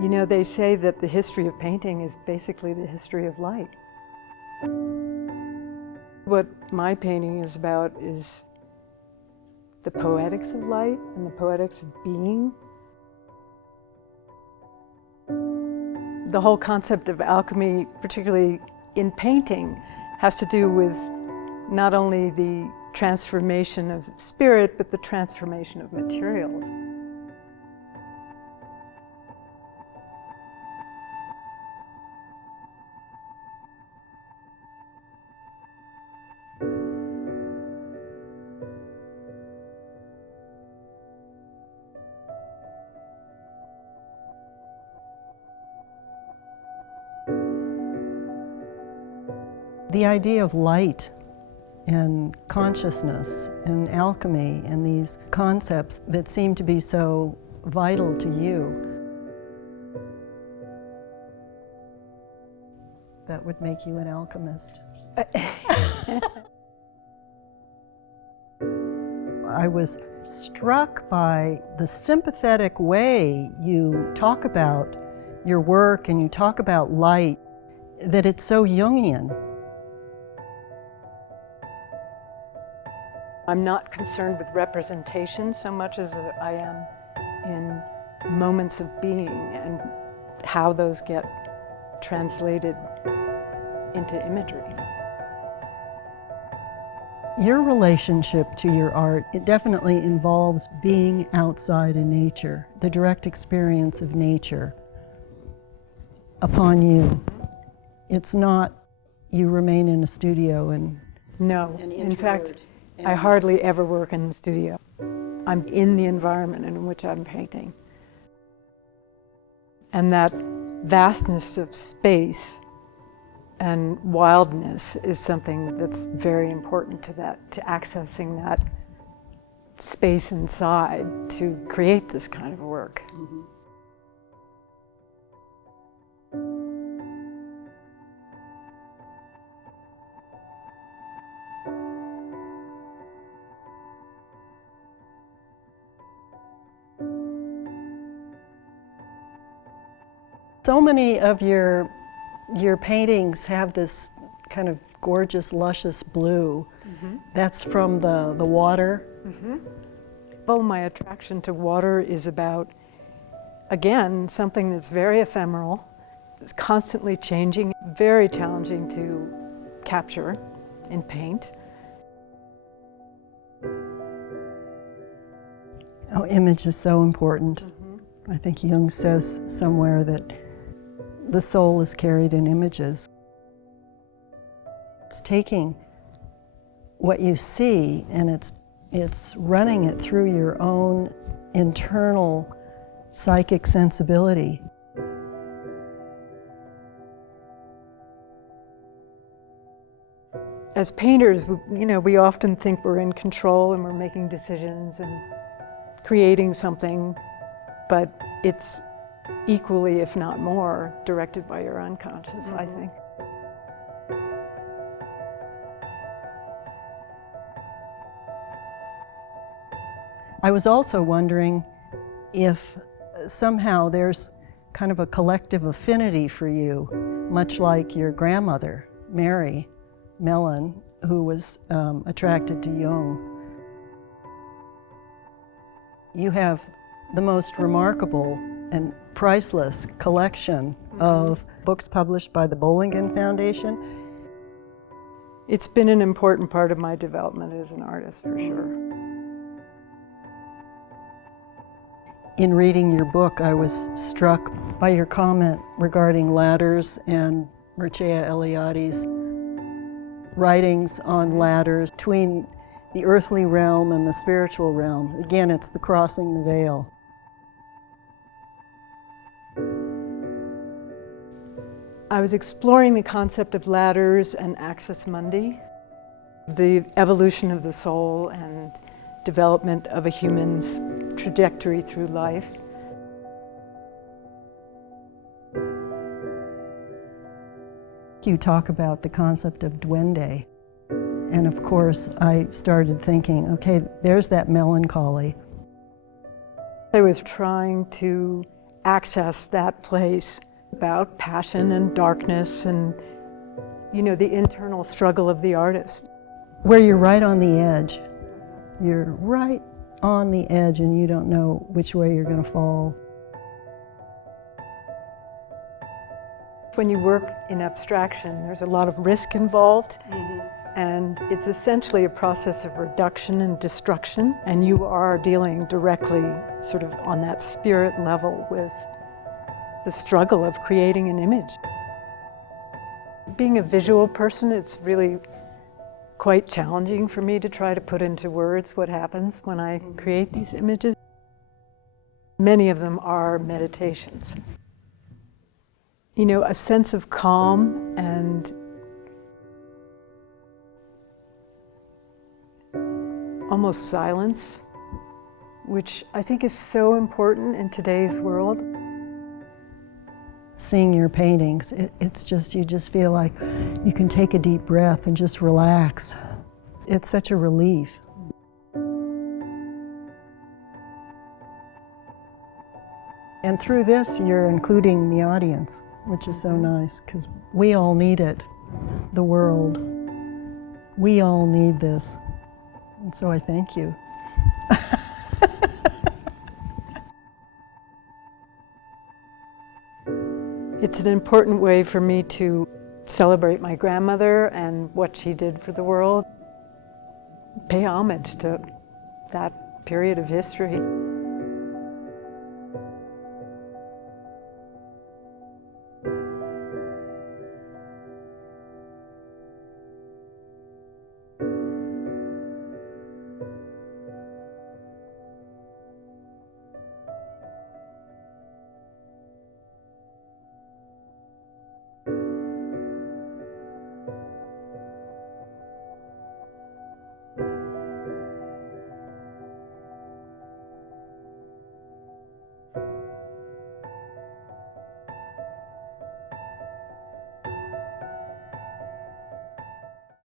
You know, they say that the history of painting is basically the history of light. What my painting is about is the poetics of light and the poetics of being. The whole concept of alchemy, particularly in painting, has to do with not only the transformation of spirit, but the transformation of materials. The idea of light and consciousness and alchemy and these concepts that seem to be so vital to you, that would make you an alchemist. I was struck by the sympathetic way you talk about your work and you talk about light, that it's so Jungian. I'm not concerned with representation so much as I am in moments of being and how those get translated into imagery. Your relationship to your art, it definitely involves being outside in nature, the direct experience of nature upon you. It's not you remain in a studio and No, in fact, I hardly ever work in the studio. I'm in the environment in which I'm painting. And that vastness of space and wildness is something that's very important to that, to accessing that space inside to create this kind of work. Mm-hmm. So many of your paintings have this kind of gorgeous, luscious blue. Mm-hmm. That's from the water. Mm-hmm. Well, my attraction to water is about, again, something that's very ephemeral, it's constantly changing, very challenging to capture in paint. Oh, image is so important. Mm-hmm. I think Jung says somewhere that the soul is carried in images. It's taking what you see and it's running it through your own internal psychic sensibility. As painters, we often think we're in control and we're making decisions and creating something, but it's equally, if not more, directed by your unconscious, mm-hmm. I think. I was also wondering if somehow there's kind of a collective affinity for you, much like your grandmother, Mary Mellon, who was attracted to Jung. You have the most remarkable and priceless collection of books published by the Bollingen Foundation. It's been an important part of my development as an artist, for sure. In reading your book, I was struck by your comment regarding ladders and Mircea Eliade's writings on ladders between the earthly realm and the spiritual realm. Again, it's the crossing the veil. I was exploring the concept of ladders and axis mundi, the evolution of the soul and development of a human's trajectory through life. You talk about the concept of duende, and of course I started thinking, okay, there's that melancholy. I was trying to access that place about passion and darkness and, you know, the internal struggle of the artist. Where you're right on the edge. You're right on the edge and you don't know which way you're going to fall. When you work in abstraction, there's a lot of risk involved, and it's essentially a process of reduction and destruction, and you are dealing directly sort of on that spirit level with the struggle of creating an image. Being a visual person, it's really quite challenging for me to try to put into words what happens when I create these images. Many of them are meditations. You know, a sense of calm and almost silence, which I think is so important in today's world. Seeing your paintings, it's just, you just feel like you can take a deep breath and just relax. It's such a relief. And through this, you're including the audience, which is so nice, because we all need it, the world. We all need this. And so I thank you. It's an important way for me to celebrate my grandmother and what she did for the world. Pay homage to that period of history.